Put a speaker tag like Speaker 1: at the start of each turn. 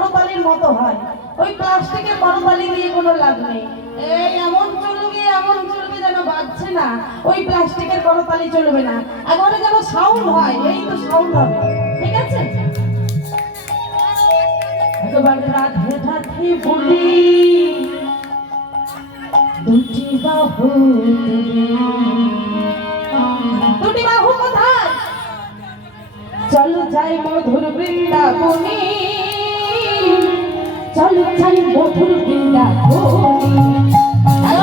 Speaker 1: করতালির মতো হয়। ওই প্লাস্টিকের করতালি দিয়ে কোনো লাভ নেই। এই এমন চলবে এমন চলবে যেন বাজছে না। ওই প্লাস্টিকের করতালি চলবে না। একবারে যেন সাউন্ড হয়, এই তো সাউন্ড হবে। ঠিক আছে? একেবারে রাধে রাধে বলি, দুটি বাহু দুটি বাহু কোথায়? চলো যাই মধুর বৃন্দাবনে। চলো চাই মধুর বৃন্দাবনে
Speaker 2: রাধে